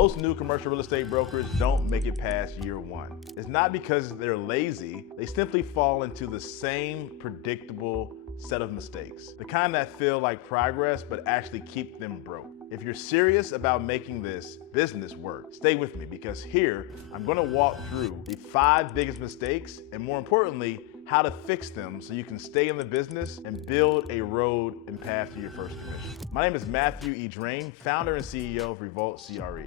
Most new commercial real estate brokers don't make it past year one. It's not because they're lazy, they simply fall into the same predictable set of mistakes. The kind that feel like progress but actually keep them broke. If you're serious about making this business work, stay with me because here I'm gonna walk through the 5 biggest mistakes and more importantly, how to fix them so you can stay in the business and build a road and path to your first commission. My name is Matthew E. Drane, founder and CEO of Revolt CRE.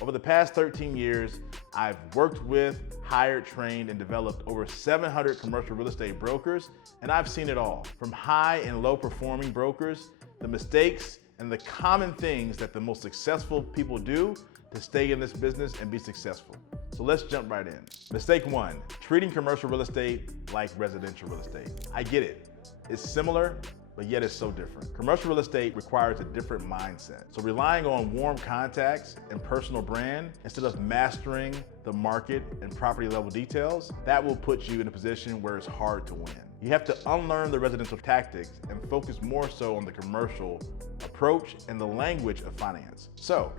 Over the past 13 years, I've worked with, hired, trained, and developed over 700 commercial real estate brokers, and I've seen it all. From high and low performing brokers, the mistakes and the common things that the most successful people do to stay in this business and be successful. So let's jump right in. Mistake 1, treating commercial real estate like residential real estate. I get it, it's similar, but yet it's so different. Commercial real estate requires a different mindset. So relying on warm contacts and personal brand instead of mastering the market and property level details, that will put you in a position where it's hard to win. You have to unlearn the residential tactics and focus more so on the commercial approach and the language of finance. So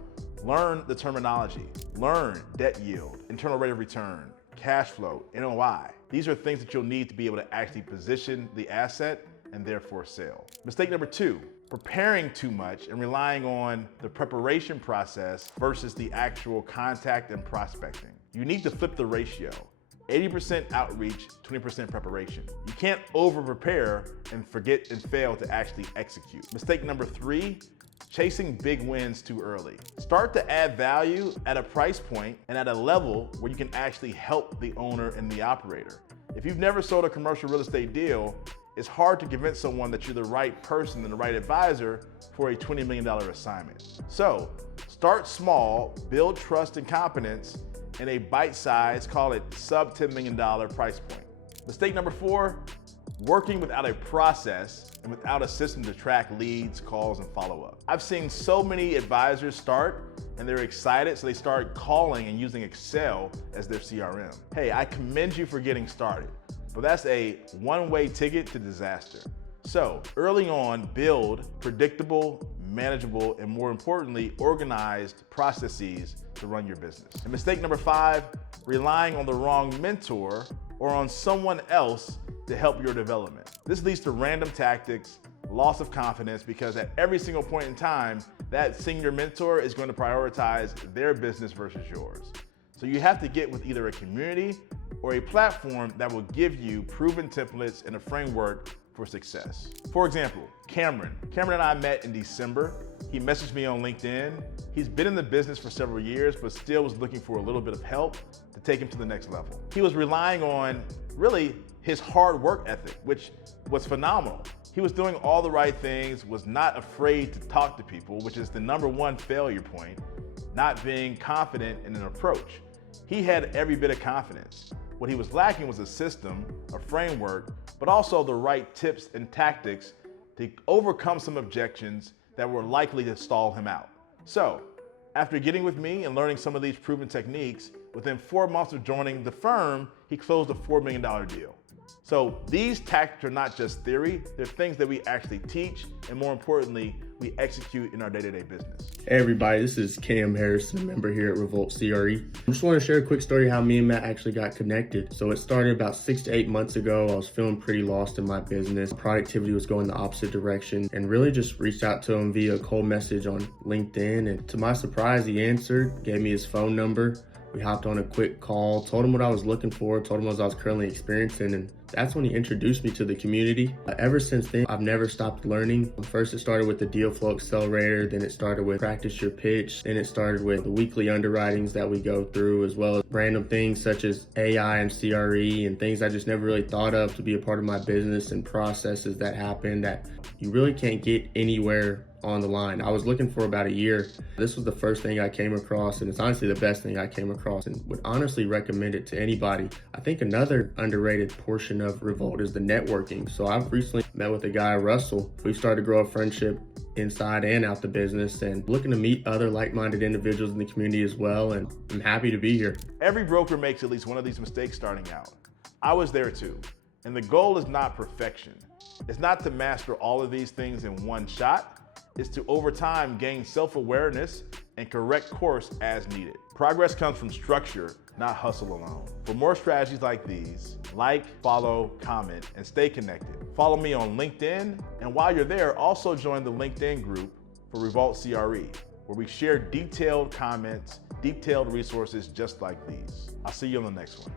learn the terminology, learn debt yield, internal rate of return, cash flow, NOI. These are things that you'll need to be able to actually position the asset and therefore sell. Mistake number 2, preparing too much and relying on the preparation process versus the actual contact and prospecting. You need to flip the ratio. 80% outreach, 20% preparation. You can't over prepare and forget and fail to actually execute. Mistake number 3, chasing big wins too early. Start to add value at a price point and at a level where you can actually help the owner and the operator. If you've never sold a commercial real estate deal, it's hard to convince someone that you're the right person and the right advisor for a $20 million assignment. So start small, build trust and confidence in a bite-size, call it sub $10 million price point. Mistake number 4, working without a process and without a system to track leads, calls, and follow-up. I've seen so many advisors start and they're excited, so they start calling and using Excel as their CRM. Hey, I commend you for getting started, but that's a one-way ticket to disaster. So early on, build predictable, manageable, and more importantly, organized processes to run your business. And mistake number 5, relying on the wrong mentor or on someone else to help your development. This leads to random tactics, loss of confidence, because at every single point in time, that senior mentor is going to prioritize their business versus yours. So you have to get with either a community or a platform that will give you proven templates and a framework for success. For example, Cameron and I met in December. He messaged me on LinkedIn. He's been in the business for several years, but still was looking for a little bit of help to take him to the next level. He was relying on really his hard work ethic, which was phenomenal. He was doing all the right things, was not afraid to talk to people, which is the number 1 failure point, not being confident in an approach. He had every bit of confidence. What he was lacking was a system, a framework, but also the right tips and tactics to overcome some objections that were likely to stall him out. So, after getting with me and learning some of these proven techniques, within 4 months of joining the firm, he closed a $4 million deal. So these tactics are not just theory, they're things that we actually teach, and more importantly, we execute in our day-to-day business. Hey everybody, this is Cam Harrison, a member here at Revolt CRE. I just want to share a quick story how me and Matt actually got connected. So it started about 6 to 8 months ago. I was feeling pretty lost in my business. Productivity was going the opposite direction, and really just reached out to him via a cold message on LinkedIn. And to my surprise, he answered, gave me his phone number. We hopped on a quick call, told him what I was looking for, told him what I was currently experiencing, and that's when he introduced me to the community. Ever since then, I've never stopped learning. First, it started with the Deal Flow Accelerator, then it started with Practice Your Pitch, then it started with the weekly underwritings that we go through, as well as random things such as AI and CRE and things I just never really thought of to be a part of my business, and processes that happen that you really can't get anywhere on the line. I was looking for about a year. This was the first thing I came across, and it's honestly the best thing I came across, and would honestly recommend it to anybody. I think another underrated portion of Revolt is the networking. So I've recently met with a guy, Russell. We've started to grow a friendship inside and out the business, and looking to meet other like-minded individuals in the community as well, and I'm happy to be here. Every broker makes at least one of these mistakes starting out. I was there too. And the goal is not perfection. It's not to master all of these things in one shot. It's to, over time, gain self-awareness and correct course as needed. Progress comes from structure, not hustle alone. For more strategies like these, like, follow, comment, and stay connected. Follow me on LinkedIn, and while you're there, also join the LinkedIn group for Revolt CRE, where we share detailed comments, detailed resources just like these. I'll see you on the next one.